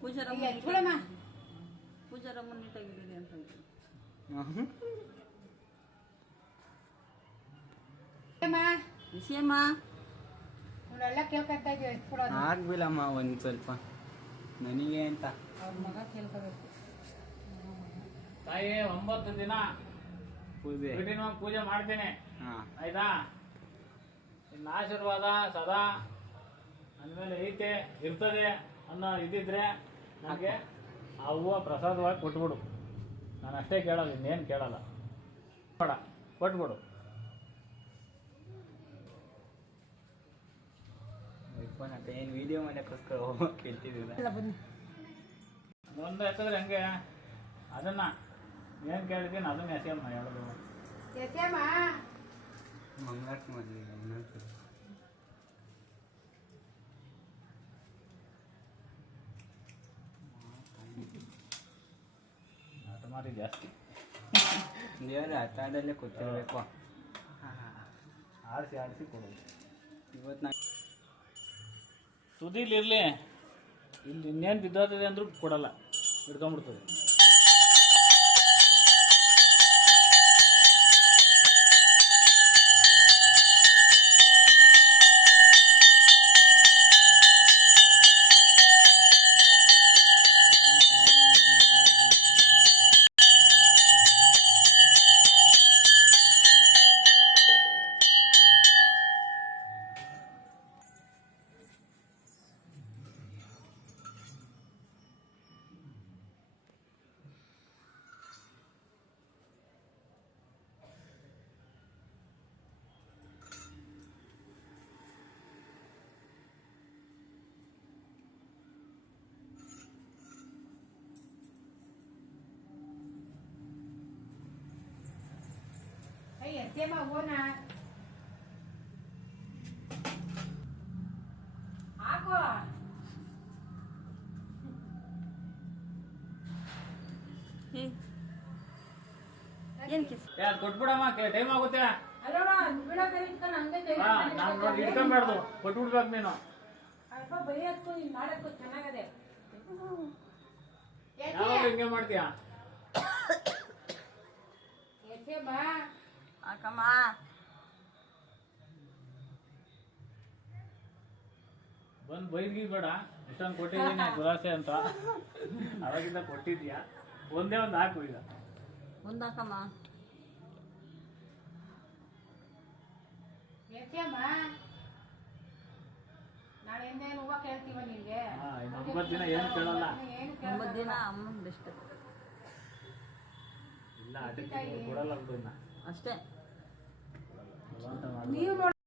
ಪೂಜಾರಮ್ಮ ನೀಟಾಗಿದ್ದೀರಿ ಅಂತ ವಿಷಯಮ್ಮ ಎಲ್ಲ ಕೇಳ್ಕೊಂತ ಇದೀವಿ ಆಗ್ಬಿಲ್ಲಮ್ಮ ಒಂದು ಸ್ವಲ್ಪ ನನಗೆ ಅಂತ ಅವ್ರ ಮಗ ಕೇಳ್ಕೋಬೇಕು. ತಾಯಿ 9 ದಿನ ಪೂಜೆ ಪೂಜೆ ಮಾಡ್ತೇನೆ ಆಯ್ತಾ. ನಿನ್ನ ಆಶೀರ್ವಾದ ಸದಾ ಅಂದಮೇಲೆ ಐತೆ ಇರ್ತದೆ ಅನ್ನೋ ಇದ್ದಿದ್ರೆ ನನಗೆ ಆ ಹೂವು ಪ್ರಸಾದವಾಗಿ ಕೊಟ್ಬಿಡು. ನಾನು ಅಷ್ಟೇ ಕೇಳೋದು, ಇನ್ನೇನು ಕೇಳಲ್ಲ. ಬೇಡ, ಕೊಟ್ಬಿಡು. ಏನು ವಿಡಿಯೋ ಮಾಡೋಕ್ಕೋಸ್ಕರ ಹೋಗೋಕೆ ಕೇಳ್ತಿದ್ದೀರ ಒಂದು ಎತ್ತಿದ್ರೆ ಹಂಗೆ ಅದನ್ನ ಏನು ಕೇಳಿದ್ದೀನಿ ಅದನ್ನ ಎಸೆಯಮ್ಮ ಹೇಳೋದು. ಮಂಗಳಾರತಿ ಮದುವೆ ಮಾರಿ ಜಾಸ್ತಿ ದೇವರ ಹತ್ತಾಡಲ್ಲೇ ಕೂತಿರ್ಬೇಕು. ಆಡಿಸಿ ಆಡಿಸಿ ಕೊಡೋದು. ಇವತ್ತು ನಾ ತುದಿಲಿರಲಿ, ಇಲ್ಲಿ ಇನ್ನೇನು ಬಿದ್ದೋಗ್ತದೆ ಅಂದ್ರೂ ಕೊಡಲ್ಲ, ಹಿಡ್ಕೊಂಬಿಡ್ತದೆ. ಏನು ಕೊಟ್ಬಿಡಮ್ಮ, ಟೈಮ್ ಆಗುತ್ತೆ. ನಾನು ನೋಡಿ ಹಿಡ್ಕೊಂಬೇಡ್ದು, ಕೊಟ್ಬಿಡ್ಬೇಕು ನೀನು. ಯಾವಾಗ ಹಿಂಗೆ ಮಾಡ್ತೀಯ? ಅಕ್ಕಮ್ಮ ಬಂದು ಬೈದ್ಗಿ ಬೇಡ, ಇಷ್ಟೊಂದು ಕೊಟ್ಟಿದ್ದೀನಿ ಗುಲಾಸೆ ಅಂತ. ಅವಾಗಿಂದ ಕೊಟ್ಟಿದ್ಯಾ, ಒಂದೇ ಒಂದು ಹಾಕು. ಈಗ ಮುಂದಾಕಮ್ಮ ನಾಳೆ ಎಂದೇನು ಹೂವ ಕೇಳ್ತೀವ ನಿಂಗೆ? 9 ದಿನ ಏನು ಕೇಳಲ್ಲ. 9 ದಿನ ಅಮ್ಮಂದಷ್ಟೇ ಇಲ್ಲ, ಅದಕ್ಕೆ ಕೊಡಲ್ಲ ಅಷ್ಟೇ. ನೀವು